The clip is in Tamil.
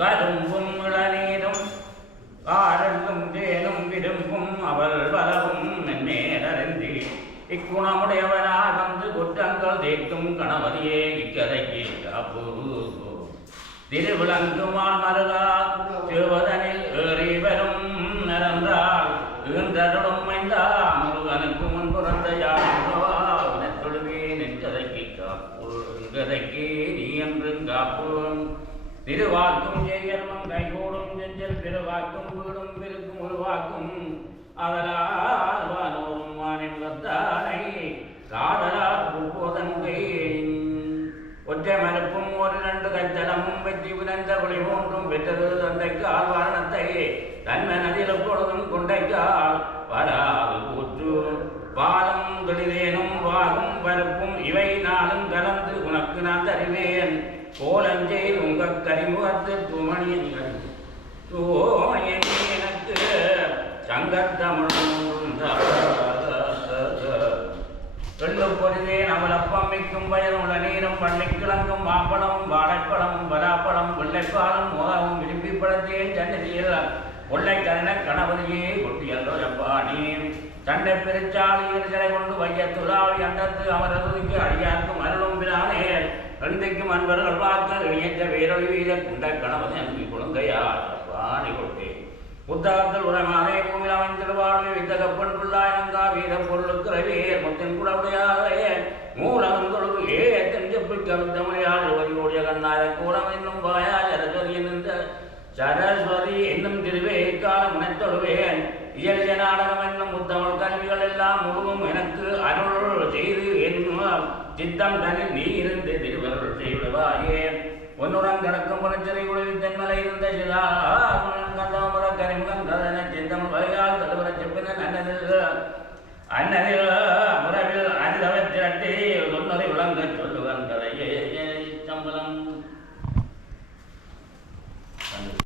கரும்பும் இளநீரும் காரண்டும் தேனும் விரும்பும் அவள் பலவும் மென்மேலறிந்து இக்குணமுடையவனாய் வந்து குற்றங்கள் தீர்க்கும் கணவதியே இக்கதைக்கு காப்பு திருவிளங்குமால் மருகா சிறுவதனில் ஏறி வரும் நிறந்தால் ஈன்றருளும் மைந்தா முருகனுக்கு முன் பிறந்த யார் தொழுவேன் என்கதைக்கு காப்பு என்கதைக்கு நீ என்றும் காப்பு திருவாக்கும் ஜெயர்மம் கைகூடும் செஞ்சல் பெருவாக்கும் வீடும் பெருக்கும் உருவாக்கும் அதனால் வானோரும் வானின் வந்தானை காதலால் பூப்போதன்கை ஒற்றை மறுப்பும் ஒரு ரெண்டு கஞ்சலமும் வெற்றி வினந்த ஒளி மூன்றும் பெற்றது தந்தைக்கால் வாரணத்தை தன்மனதில் எப்பொழுதும் கொண்டைக்கால் வராது கூற்று பாலும் தொழிலேனும் வாகும் பருப்பும் இவை நாளும் கலந்து உனக்கு நான் தருவேன் கோலஞ்சை உங்க கரிமுகத்து தூமணியன் எனக்கு சங்கத்தமிழும் எள்ளு பொருதேன் அவளப்பம் வைக்கும் வயலுள்ள நீரும் பள்ளிக்கிழங்கும் மாம்பழமும் வாழைப்பழமும் பலாப்பழம் வெள்ளைப்பாலும் மோதவும் விரும்பி பழத்தேன் சன்னதியில் கொள்ளை கருண கணவதியே கொட்டியல்லோ எப்பாடி சண்டை பெருச்சாலியில் சிலை கொண்டு வையத்துலாவி அண்டத்து அவரதுக்கு அடியார்க்கும் அருளும் பிரானே ரெண்டுக்கும் அன்பர்கள் பார்க்க இணையற்ற வேரொழி வீர குண்ட கணவதி அன்பு குழந்தையார் பாணி கொட்டே புத்தகத்தில் உரமானே பூமியில் அமைந்திருவாழ்வு வித்தகப்பன் புல்லாயங்கா வீர பொருளுக்கு ரவியர் முத்தின் குடவுடையாரே மூலம் தொழுவு ஏத்தன் செப்பில் கவித்தமையால் வரியோடைய கண்ணாய கூடம் என்னும் வாயா சரஸ்வதி என்ற சரஸ்வதி என்னும் திருவே கால முனைத்தொழுவேன் இயலிய நாடகம் என்னும் முத்தமிழ் கல்விகள் எல்லாம் முழுவும் எனக்கு அருள் செய்து என்னும் சித்தம் தனில் நீ இருந்து திருவருள் செய்விடுவாயே ஒன்னுடன் கடக்கும் புறச்சரை குழுவில் தென்மலை இருந்த சிலா கந்தமுற கரிமுகன் கதன சிந்தம் வகையால் தலைவர செப்பின அன்னதில்